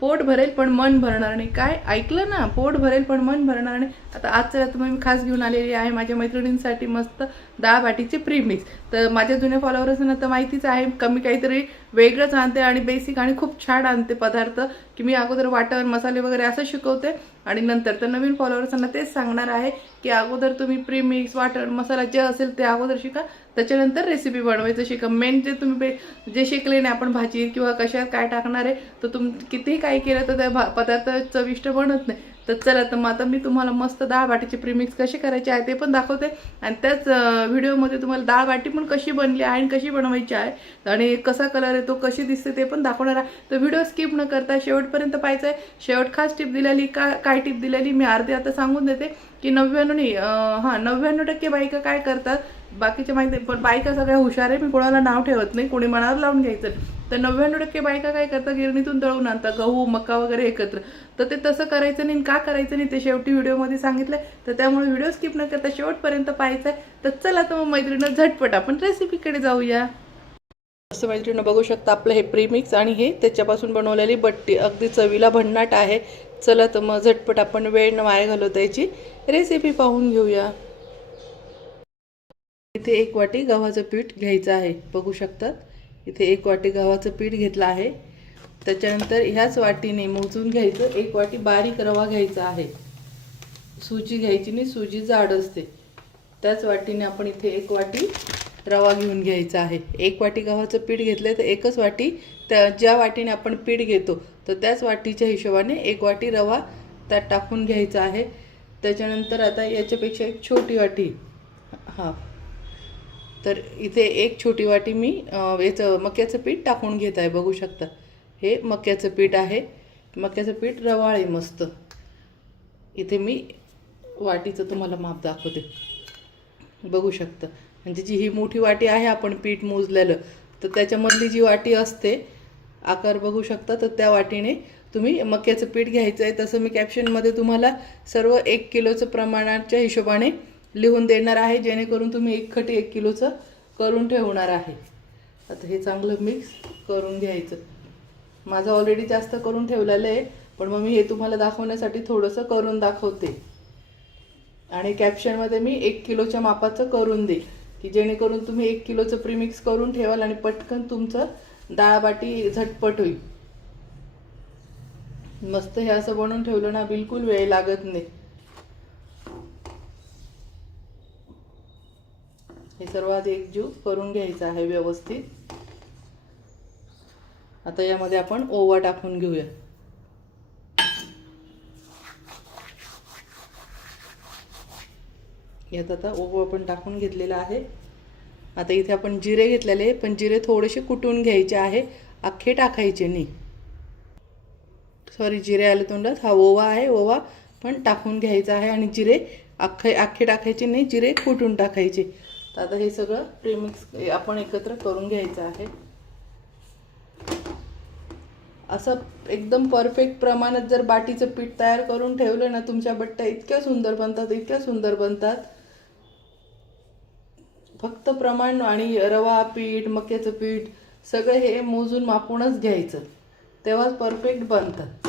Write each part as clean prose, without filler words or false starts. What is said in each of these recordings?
पोट भरेल पण मन भरणार नाही. काय ऐकलं ना, पोट भरेल पण मन भरणार नाही. आता आजच्या तुम्ही मी खास घेऊन आलेली आहे माझ्या मैत्रिणींसाठी मस्त डाळ बाटीचे प्रीमिक्स. तर माझ्या जुन्या फॉलोअर्सना तर माहितीच आहे, कमी काहीतरी वेगळंच आणते आणि बेसिक आणि खूप छान आणते पदार्थ, की मी अगोदर वाटण मसाले वगैरे असं शिकवते आणि नंतर तर नवीन फॉलोअर्सना तेच सांगणार आहे की अगोदर तुम्ही प्रीमिक्स वाटण मसाला जे असेल ते अगोदर शिका, त्याच्यानंतर रेसिपी बनवायचं शिका. मेन जे तुम्ही जे शिकले नाही आपण भाजी किंवा कशात काय टाकणार आहे, तर कितीही काही केलं तर त्या पदार्थ चविष्ट बनत नाही. तर चला, तर मग आता मी तुम्हाला मस्त डाळ बाटीचे प्रीमिक्स कसे करायचे आहे ते पण दाखवते आणि त्याच व्हिडिओमध्ये तुम्हाला डाळ बाटी पण कशी बनली आहे आणि कशी बनवायची आहे आणि कसा कलर येतो कशी दिसते ते पण दाखवणार आहे. तर व्हिडिओ स्किप न करता शेवटपर्यंत पाहायचं आहे. शेवट खास टिप दिलेली, काय टिप दिलेली मी अर्धे आता सांगून देते की 99% बायका काय करतात, बाकीच्या माहिती पण बायका सगळ्या हुशार आहे, मी कोणाला नाव ठेवत नाही, कोणी मनावर लावून घ्यायचं. तर 99% बायका काय करतात, गिरणीतून दळून आणतात गहू मका वगैरे एकत्र. तर ते तसं करायचं नाही, का करायचं नाही ते शेवटी व्हिडिओमध्ये सांगितलंय. तर त्यामुळे व्हिडिओ स्किप न करता शेवटपर्यंत पाहायचं आहे. तर चला, तर मग मैत्रिणीनं झटपट आपण रेसिपीकडे जाऊया. असं मैत्रिणीनं बघू शकता आपलं हे प्रीमिक्स आणि हे त्याच्यापासून बनवलेली बट्टी अगदी चवीला भन्नाट आहे. चला, तर मग झटपट आपण वेळ न वाया घालवता याची रेसिपी पाहून घेऊया. इथे 1 वाटी गव्हाचं पीठ घ्यायचं आहे. बघू शकतात, इथे 1 वाटी गव्हाचं पीठ घेतलं आहे. त्याच्यानंतर ह्याच वाटीने मोजून घ्यायचं 1 वाटी बारीक रवा घ्यायचा आहे. सुजी घ्यायची नाही, सुजी जाड असते. त्याच वाटीने आपण इथे 1 वाटी रवा घेऊन घ्यायचा आहे. 1 वाटी गव्हाचं पीठ घेतलं तर 1च वाटी ज्या वाटीने आपण पीठ घेतो तर त्याच वाटीच्या हिशोबाने 1 वाटी रवा त्यात टाकून घ्यायचा आहे. त्याच्यानंतर आता याच्यापेक्षा एक छोटी वाटी, तर इथे 1 छोटी वाटी मी याचं मक्याचं पीठ टाकून घेत आहे. बघू शकता, हे मक्याचं पीठ आहे. मक्याचं पीठ रवाळ आहे मस्त. इथे मी वाटीचं तुम्हाला माप दाखवते. बघू शकता, म्हणजे जी ही मोठी वाटी आहे आपण पीठ मोजलेलं, तर त्याच्यामधली जी वाटी असते आकार बघू शकता, तर त्या वाटीने तुम्ही मक्याचं पीठ घ्यायचं आहे. तसं मी कॅप्शनमध्ये तुम्हाला सर्व 1 किलोचं प्रमाणाच्या हिशोबाने लिहून देणार आहे, जेणेकरून तुम्ही 1 खटी 1 किलोचं करून ठेवणार आहे. आता हे चांगलं मिक्स करून घ्यायचं. माझं ऑलरेडी जास्त करून ठेवलेलं आहे, पण मग मी हे तुम्हाला दाखवण्यासाठी थोडंसं करून दाखवते. आणि कॅप्शनमध्ये मी 1 किलोच्या मापाचं करून देईल, की जेणेकरून तुम्ही 1 किलोचं प्रीमिक्स करून ठेवाल आणि पटकन तुमचं डाळ बाटी झटपट होईल. मस्त हे असं बनवून ठेवलं ना, बिलकुल वेळ लागत नाही. हे सर्व आधी एकजीव करून घ्यायचं आहे व्यवस्थित. आता यामध्ये आपण ओवा टाकून घेऊया. यात आता ओवा आपण टाकून घेतलेला आहे. आता इथे आपण जिरे घेतलेले, पण जिरे थोडेसे कुटून घ्यायचे आहे, अख्खे टाकायचे नाही. सॉरी, जिरे आले तोंडात. हा ओवा आहे, ओवा पण टाकून घ्यायचा आहे आणि जिरे अख्खे टाकायचे नाही, जिरे कुटून टाकायचे. तर आता हे सगळं प्रीमिक्स आपण एकत्र करून घ्यायचं आहे. असं एकदम परफेक्ट प्रमाणात जर बाटीचं पीठ तयार करून ठेवलं ना, तुमच्या बट्ट्या इतक्या सुंदर बनतात, इतक्या सुंदर बनतात. फक्त प्रमाण आणि रवा पीठ मक्याचं पीठ सगळं हे मोजून मापूनच घ्यायचं, तेव्हाच परफेक्ट बनतात.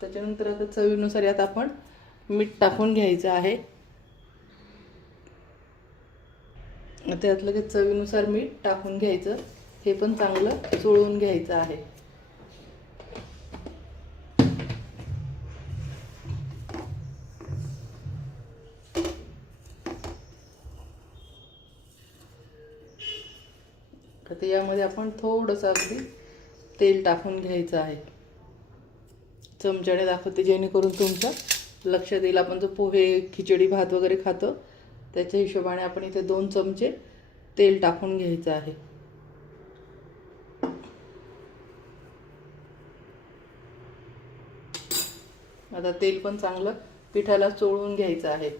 त्याच्यानंतर आता चवीनुसार यात आपण मीठ टाकून घ्यायचं आहे. त्यात लगेच चवीनुसार मीठ टाकून घ्यायचं. हे पण चांगलं चोळून घ्यायचं आहे. आता यामध्ये आपण थोडंसं अगदी तेल टाकून घ्यायचं आहे. चमच्याने दाखवते, जेणेकरून तुमच्या लक्षात येईल. आपण जो पोहे खिचडी भात वगैरे खातो त्याच्या हिशोबाने आपण इथे 2 चमचे तेल टाकून घ्यायचं आहे. आता तेल पण चांगलं पिठाला चोळून घ्यायचं आहे.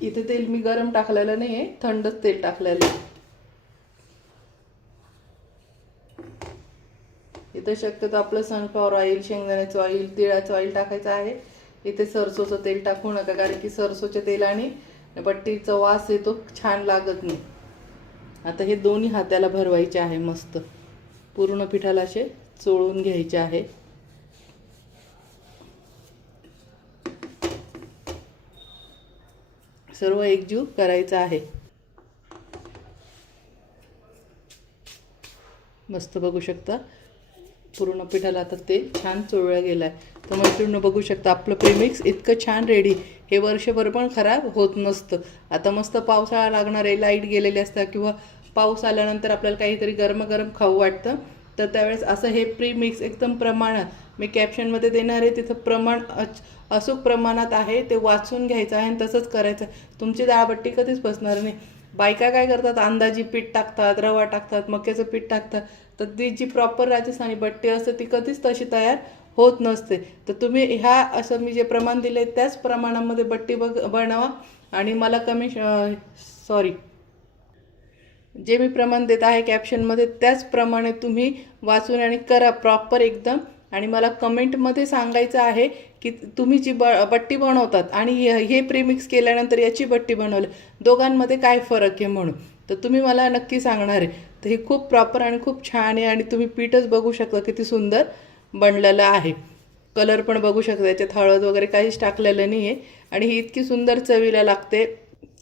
इथे तेल मी गरम टाकलेलं नाही आहे, थंडच तेल टाकलेलं आहे. इथे शक्यतो आपलं सनफ्लॉवर ऑइल, शेंगदाण्याचं ऑइल, तिळाचं ऑइल टाकायचं आहे. इथे सरसोचं तेल टाकू नका, कारण की सरसोच्या तेलाने बट्टीचा वास येतो, छान लागत नाही. आता हे दोन्ही हाताला भरवायचे आहे, मस्त पूर्ण पिठाला असे चोळून घ्यायचे आहे. सर्व एकजीव करायचं आहे. मस्त बघू शकता पूर्ण पिठाला आता तेल छान चोळलं गेलं आहे. तर मैत्रिणींनो बघू शकता आपलं प्रीमिक्स इतकं छान रेडी. हे वर्षभर पण खराब होत नसतं. आता मस्त पावसाळा लागणार आहे, लाईट गेलेले असतात किंवा पाऊस आल्यानंतर आपल्याला काहीतरी गरम गरम खाऊ वाटतं, तर त्यावेळेस असं हे प्रीमिक्स एकदम प्रमाणात मी कॅप्शनमध्ये देणार आहे, तिथं प्रमाण अचूक प्रमाणात आहे, ते वाचून घ्यायचं आहे आणि तसंच करायचं. तुमची डाळबट्टी कधीच फसणार नाही. बायका काय करतात, अंदाजी पीठ टाकतात, रवा टाकतात, मक्याचं पीठ टाकतात, तर ती जी प्रॉपर राजस्थानी बट्टी असते ती कधीच तशी तयार होत नसते. तर तुम्ही ह्या असं मी जे प्रमाण दिले त्याच प्रमाणामध्ये बट्टी बनवा आणि मला जे मी प्रमाण देत आहे कॅप्शनमध्ये त्याचप्रमाणे तुम्ही वाचून आणि करा प्रॉपर एकदम. आणि मला कमेंटमध्ये सांगायचं आहे की तुम्ही जी बट्टी बनवतात आणि हे प्रीमिक्स केल्यानंतर याची बट्टी बनवली, दोघांमध्ये काय फरक आहे म्हणून. तर तुम्ही मला नक्की सांगणार आहे. तर हे खूप प्रॉपर आणि खूप छान आहे आणि तुम्ही पीठच बघू शकता किती सुंदर बनलेलं आहे. कलर पण बघू शकता, याच्यात हळद वगैरे काहीच टाकलेलं नाही आहे आणि ही इतकी सुंदर चवीला लागते.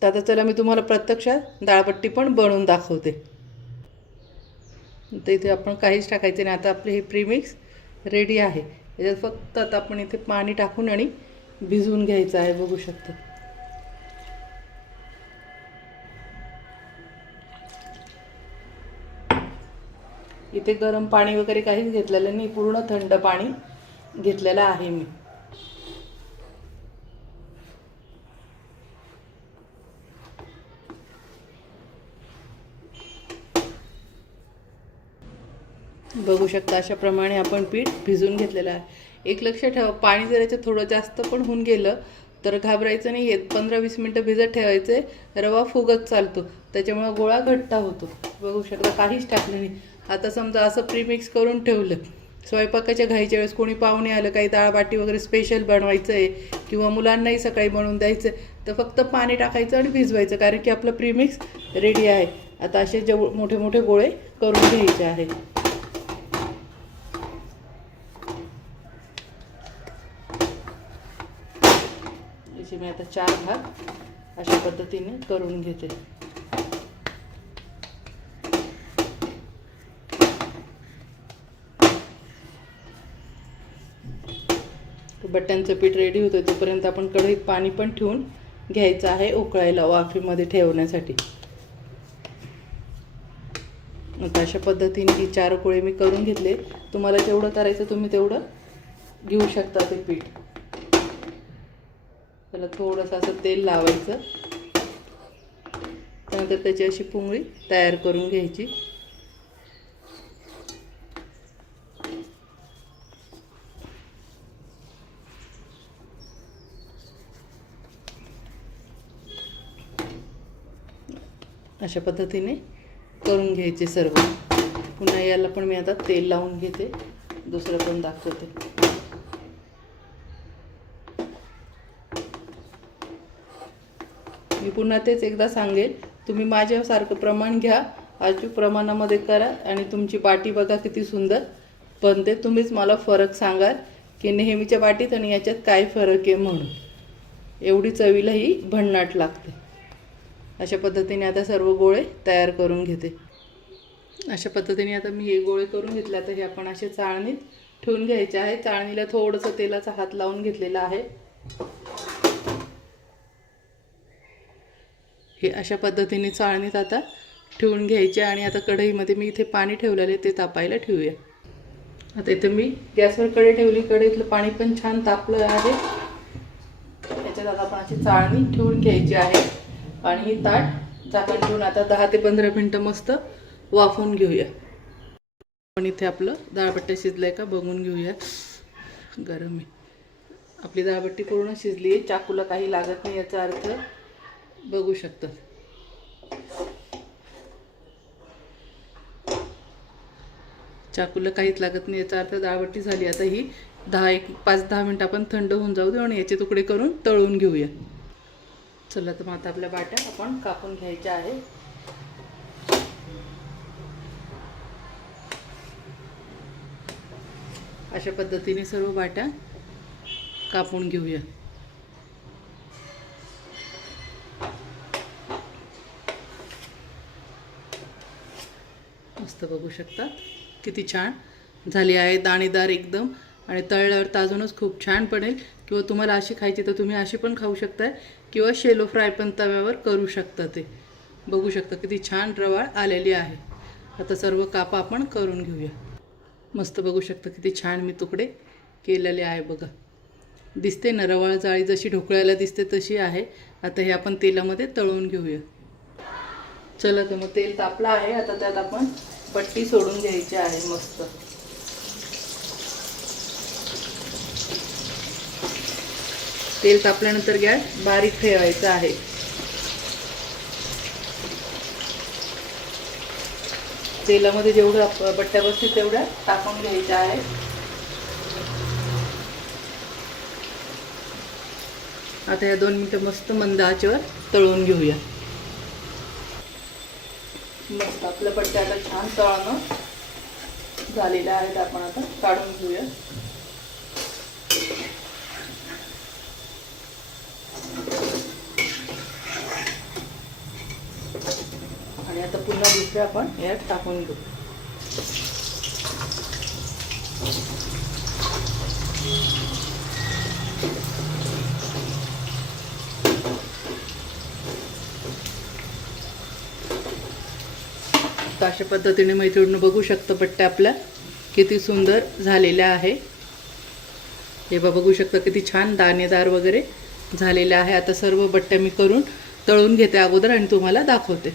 तर आता चला मी तुम्हाला प्रत्यक्षात डाळबट्टी पण बनवून दाखवते. तर इथे आपण काहीच टाकायचं नाही. आता आपले हे प्रीमिक्स रेडी आहे. याच्यात फक्त आता आपण इथे पाणी टाकून आणि भिजवून घ्यायचं आहे, बघू शकता. इथे गरम पाणी वगैरे काहीच घेतलेलं नाही, पूर्ण थंड पाणी घेतलेलं आहे मी. बघू शकता अशा प्रमाणे आपण पीठ भिजवून घ्तलेलं आहे. एक लक्ष ठेवा, पाणी जर याच्यात थोडं जास्त पण होऊन गेलं तर घाबरायचं नाही. 15-20 मिनटं भिजत ठेवायचे. रवा फुगत चालतो, त्याच्यामुळे गोळा घट्ट होतो. बघू शकता काहीच टाकलं नाही. आता समजा असं प्रीमिक्स करून ठेवलं, स्वयंपाकाच्या घाईच्या वेळेस कोणी पाहुणे आलं, काही डाळबाटी वगैरे स्पेशल बनवायचं आहे किंवा मुलांनाही सकाळी बनवून द्यायचं आहे, तर फक्त पाणी टाकायचं आणि भिजवायचं, कारण की आपलं प्रीमिक्स रेडी आहे. आता असे मोठे मोठे गोळे करून घ्यायचे आहे. मी आता 4 भाग अशा पद्धतीने करून घेते. बट्ट्यांचं पीठ रेडी होतं तोपर्यंत आपण कढईत पाणी पण ठेवून घ्यायचं आहे उकळायला, वाफेमध्ये ठेवण्यासाठी. आता अशा पद्धतीने ही 4 गोळे मी करून घेतले. तुम्हाला जेवढं करायचं तुम्ही तेवढं घेऊ शकता ते पीठ. त्याला थोडंसं असं तेल लावायचं, त्यानंतर त्याची अशी पुंगळी तयार करून घ्यायची. अशा पद्धतीने करून घ्यायचे सर्व. पुन्हा याला पण मी आता तेल लावून घेते, दुसरं पण दाखवते. मी पुन्हा तेच एकदा सांगेल, तुम्ही माझ्यासारखं प्रमाण घ्या, अचूक प्रमाणामध्ये करा आणि तुमची बाटी बघा किती सुंदर बनते. तुम्हीच मला फरक सांगाल की नेहमीच्या बाटीत आणि याच्यात काय फरक आहे म्हणून. एवढी चवीला ही भन्नाट लागते. अशा पद्धतीने आता सर्व गोळे तयार करून घेते. अशा पद्धतीने आता मी हे गोळे करून घेतले. आता हे आपण असे चाळणीत ठेवून घ्यायचे आहे. चाळणीला थोडंसं तेलाचा हात लावून घेतलेला आहे. हे अशा पद्धतीने चाळणीत आता ठेवून घ्यायचे आणि आता कढईमध्ये मी इथे पाणी ठेवलेले ते तापायला ठेवूया. आता इथे मी गॅसवर कढई ठेवली. कढईतलं पाणी पण छान तापलं आहे. याच्यात आता आपण अशी चाळणी ठेवून घ्यायची आहे आणि ही ताट झाकण ठेवून आता 10 ते 15 मिनटं मस्त वाफवून घेऊया. पण इथे आपलं डाळबट्टी शिजलंय का बघून घेऊया. गरम आहे. आपली डाळबट्टी पूर्ण शिजली आहे. चाकूला काही लागत नाही याचा अर्थ बघू शकतात. चाकूला काहीच लागत नाही याचा अर्थ डाळबट्टी झाली. आता ही 5-10 मिनटं आपण थंड होऊन जाऊ देऊ आणि याचे तुकडे करून तळून घेऊया. चला तर मग आता आपल्या बाट्या आपण कापून घ्यायच्या आहे. अशा पद्धतीने सर्व बाट्या कापून घेऊया. मस्त बघू शकता किती छान झाली आहे, दाणेदार एकदम. आणि तळल्यावर तर अजूनच खूप छान पडेल. किंवा तुम्हाला अशी खायची तर तुम्ही अशी पण खाऊ शकताय किंवा शेलो फ्राय पण तव्यावर करू शकता. ते बघू शकता किती छान रवाळ आलेली आहे. आता सर्व कापा आपण करून घेऊया. मस्त बघू शकता किती छान मी तुकडे केलेले आहे. बघा दिसते ना, रवाळ जाळी जशी ढोकळ्याला दिसते तशी आहे. आता हे आपण तेलामध्ये तळून घेऊया. चला तर मग तेल तापलं आहे. आता त्यात आपण बट्टी सोडून घ्यायची आहे. मस्त तेल तापल्यानंतर गॅस बारीक ठेवायचा आहे. तेलामध्ये जेवढं बट्ट्या बसतील तेवढ्या टाकून घ्यायच्या आहे. आता या 2 मिनिटं मस्त मंद आचेवर तळून घेऊया. मस्त आपल्या बट्ट्या आता छान तळणं झालेल्या आहेत. आपण आता काढून घेऊया. आणि आता पुन्हा दुसऱ्या आपण यात टाकून घेऊ. अशा पद्धतीने मैत्रिणींनो बघू शकता बट्ट्या आपल्या किती सुंदर झालेल्या आहे. हे बघू शकता किती छान दाणेदार वगैरे झालेले आहे. आता सर्व बट्ट्या मी करून तळून घेते अगोदर आणि तुम्हाला दाखवते.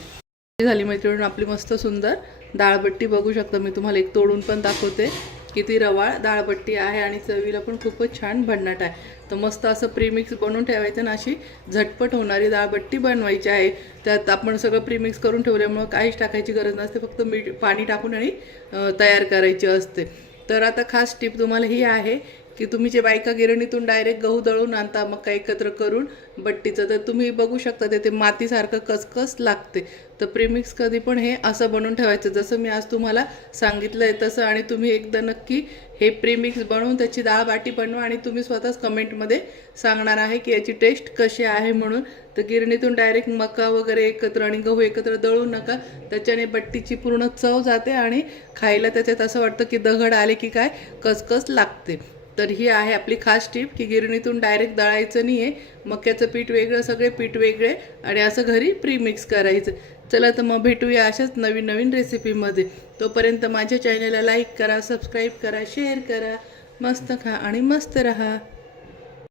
झाली मैत्रिणींनो आपली मस्त सुंदर डाळबट्टी. बघू शकता मी तुम्हाला एक तोडून पण दाखवते. किती रवाळ डाळबट्टी आहे आणि चवीला पण खूपच छान भन्नाट आहे. तर मस्त असं प्रीमिक्स बनवून ठेवायचं ना, अशी झटपट होणारी डाळबट्टी बनवायची आहे. त्यात आपण सगळं प्रीमिक्स करून ठेवल्यामुळं काहीच टाकायची गरज नसते, फक्त मीठ पाणी टाकून आणि तयार करायची असते. तर आता खास टिप तुम्हाला ही आहे की तुम्ही जे बायका गिरणीतून डायरेक्ट गहू दळून आणता मग काही एकत्र करून बट्टीचं, तर तुम्ही बघू शकता ते मातीसारखं कसकस लागते. तर प्रीमिक्स कधी पण हे असं बनवून ठेवायचं जसं मी आज तुम्हाला सांगितलं आहे तसं. आणि तुम्ही एकदा नक्की हे प्रीमिक्स बनवून त्याची डाळ बाटी बनवा आणि तुम्ही स्वतःच कमेंटमध्ये सांगणार आहे की याची टेस्ट कशी आहे म्हणून. तर गिरणीतून डायरेक्ट मका वगैरे एकत्र आणि गहू एकत्र दळू नका, त्याच्याने बट्टीची पूर्ण चव जाते आणि खायला त्याच्यात असं वाटतं की दगड आले की काय कसकस लागते. तर ही आहे आपली खास टीप की गिरणीतून डायरेक्ट दळायचं नाही आहे. मक्याचं पीठ वेगळं, सगळे पीठ वेगळे आणि असं घरी प्रीमिक्स करायचं. चला तर मग भेटूया अशाच नवीन नवीन रेसिपीमध्ये. तोपर्यंत माझ्या चॅनलला लाईक करा, सबस्क्राईब करा, शेअर करा. मस्त खा आणि मस्त रहा.